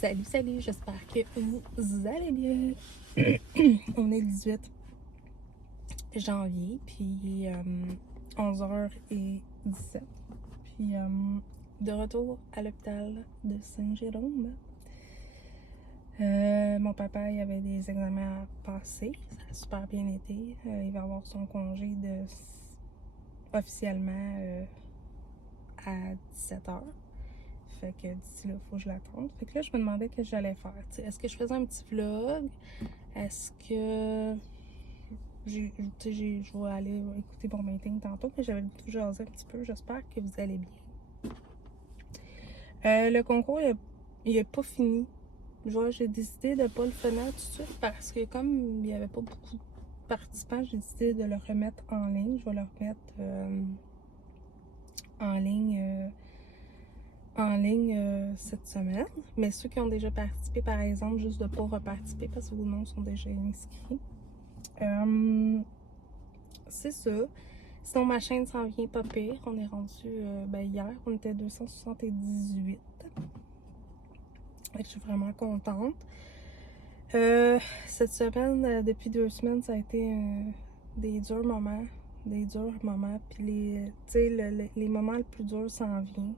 Salut, j'espère que vous allez bien. On est le 18 janvier, puis 11h17. Puis de retour à l'hôpital de Saint-Jérôme. Mon papa, il avait des examens à passer. Ça a super bien été. Il va avoir son congé officiellement à 17h. Fait que d'ici là, il faut que je l'attende. Fait que là, je me demandais ce que j'allais faire. Est-ce que je faisais un petit vlog? Est-ce que je vais aller écouter mon meeting tantôt, mais j'avais tout jasé un petit peu. J'espère que vous allez bien. Le concours, il a pas fini. J'ai décidé de ne pas le finir tout de suite parce que comme il n'y avait pas beaucoup de participants, j'ai décidé de le remettre en ligne. Je vais le remettre en ligne cette semaine. Mais ceux qui ont déjà participé, par exemple, juste de ne pas reparticiper parce que vos noms sont déjà inscrits. C'est ça. Sinon, ma chaîne s'en vient pas pire. On est rendu, hier, on était 278. Je suis vraiment contente. Cette semaine, depuis 2 semaines, ça a été des durs moments. Puis les moments les plus durs s'en viennent.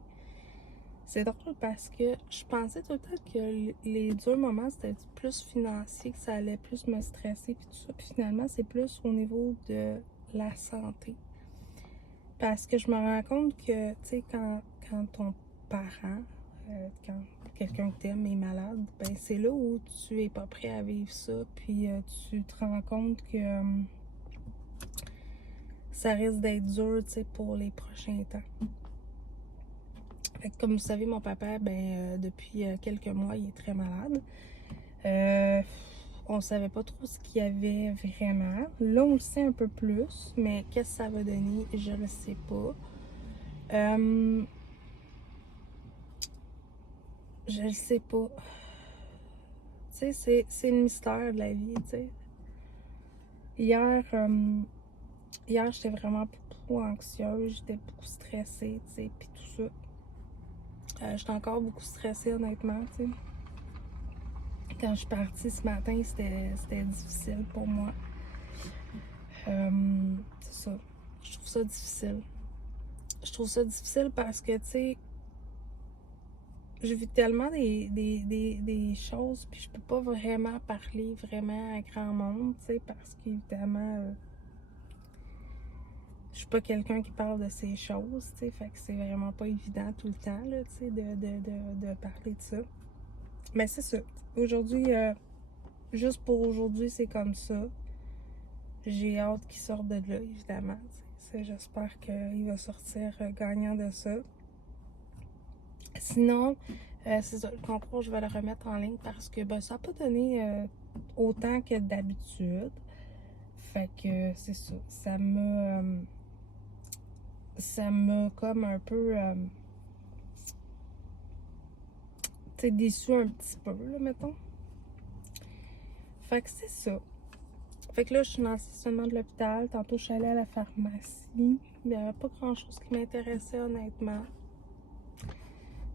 C'est drôle parce que je pensais tout le temps que les durs moments, c'était plus financier, que ça allait plus me stresser, puis tout ça. Puis finalement, c'est plus au niveau de la santé. Parce que je me rends compte que, tu sais, quand ton parent, quand quelqu'un que t'aimes est malade, ben c'est là où tu es pas prêt à vivre ça, puis tu te rends compte que ça risque d'être dur, tu sais, pour les prochains temps. Fait que comme vous savez, mon papa, depuis quelques mois, il est très malade. On savait pas trop ce qu'il y avait vraiment. Là, on le sait un peu plus, mais qu'est-ce que ça va donner, je ne sais pas. Je le sais pas. Tu sais, c'est le mystère de la vie, tu sais. Hier, j'étais vraiment beaucoup anxieuse, j'étais beaucoup stressée, tu sais, puis tout ça. J'étais encore beaucoup stressée, honnêtement, tu sais. Quand je suis partie ce matin, c'était difficile pour moi. C'est ça. Je trouve ça difficile. Je trouve ça difficile parce que, tu sais, je vis tellement des choses, puis je peux pas vraiment parler vraiment à grand monde, tu sais, parce qu'évidemment, je suis pas quelqu'un qui parle de ces choses, tu sais, fait que c'est vraiment pas évident tout le temps, là, tu sais, de parler de ça. Mais c'est ça. Aujourd'hui, juste pour aujourd'hui, c'est comme ça. J'ai hâte qu'il sorte de là, évidemment. J'espère qu'il va sortir gagnant de ça. Sinon, c'est ça, le concours, je vais le remettre en ligne parce que ça n'a pas donné autant que d'habitude. Fait que c'est ça. Ça m'a comme un peu déçu un petit peu, là, mettons. Fait que c'est ça. Fait que là, je suis dans le stationnement de l'hôpital. Tantôt, je suis allée à la pharmacie. Il n'y avait pas grand-chose qui m'intéressait, honnêtement.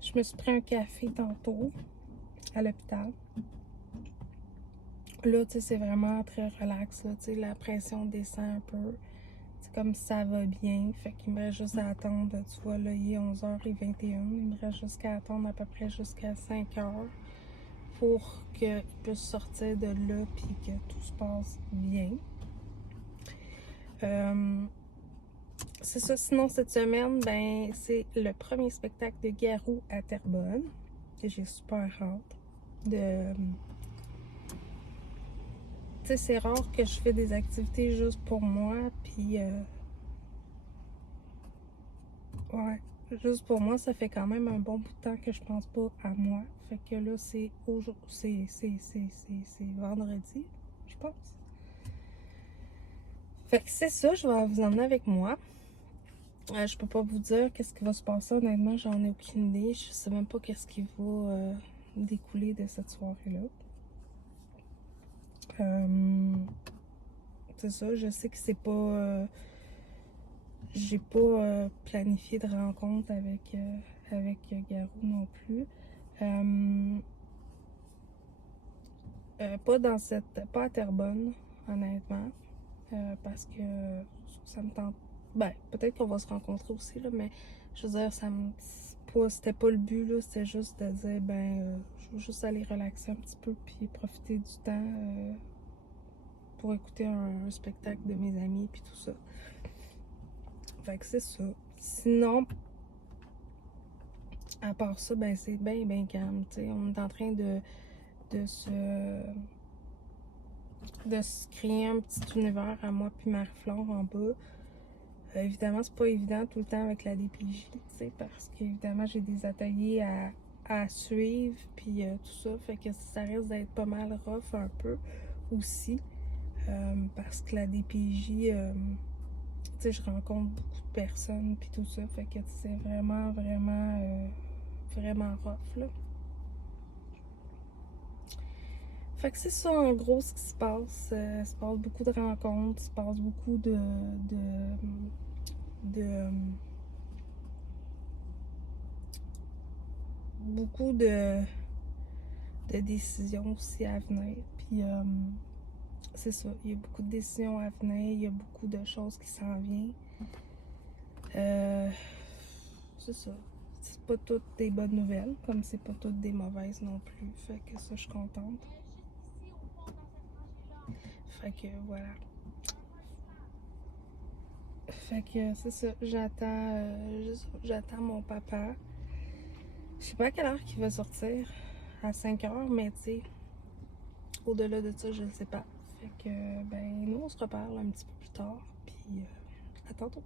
Je me suis pris un café tantôt à l'hôpital. Là, tu sais, c'est vraiment très relax, là. Tu sais, la pression descend un peu. C'est comme ça va bien. Fait qu'il me reste juste à attendre. Tu vois, là, il est 11h21. Il me reste juste à attendre à peu près jusqu'à 5h pour qu'il puisse sortir de là puis que tout se passe bien. C'est ça. Sinon, cette semaine, c'est le premier spectacle de Garou à Terrebonne. Et j'ai super hâte de... Tu sais, c'est rare que je fais des activités juste pour moi, puis... ouais, juste pour moi, ça fait quand même un bon bout de temps que je pense pas à moi. Fait que là, c'est aujourd'hui, c'est vendredi, je pense. Fait que c'est ça, je vais vous emmener avec moi. Je peux pas vous dire qu'est-ce qui va se passer, honnêtement, j'en ai aucune idée. Je sais même pas qu'est-ce qui va découler de cette soirée-là. C'est ça, je sais que c'est pas... j'ai pas planifié de rencontre avec Garou non plus. Pas à Terrebonne, honnêtement. Parce que ça me tente. Ben, peut-être qu'on va se rencontrer aussi, là, mais je veux dire, c'était pas le but, là. C'était juste de dire, je veux juste aller relaxer un petit peu puis profiter du temps pour écouter un spectacle de mes amis puis tout ça. Fait que c'est ça. Sinon, à part ça, ben c'est bien calme, tu sais. On est en train de se créer un petit univers à moi puis Marie-Flore en bas. Évidemment, c'est pas évident tout le temps avec la DPJ, tu sais, parce qu'évidemment, j'ai des ateliers à suivre, puis tout ça, fait que ça risque d'être pas mal rough un peu aussi, parce que la DPJ, tu sais, je rencontre beaucoup de personnes, puis tout ça, fait que c'est vraiment rough, là. Fait que c'est ça, en gros, ce qui se passe. Il se passe beaucoup de rencontres, il se passe beaucoup de beaucoup de décisions aussi à venir. Puis c'est ça, il y a beaucoup de décisions à venir, il y a beaucoup de choses qui s'en viennent. C'est ça. C'est pas toutes des bonnes nouvelles, comme c'est pas toutes des mauvaises non plus. Fait que ça, je suis contente. Fait que voilà. Fait que c'est ça, j'attends mon papa. Je sais pas à quelle heure il va sortir, à 5 heures, mais tu sais, au-delà de ça, je ne sais pas. Fait que, nous, on se reparle un petit peu plus tard, puis à tantôt.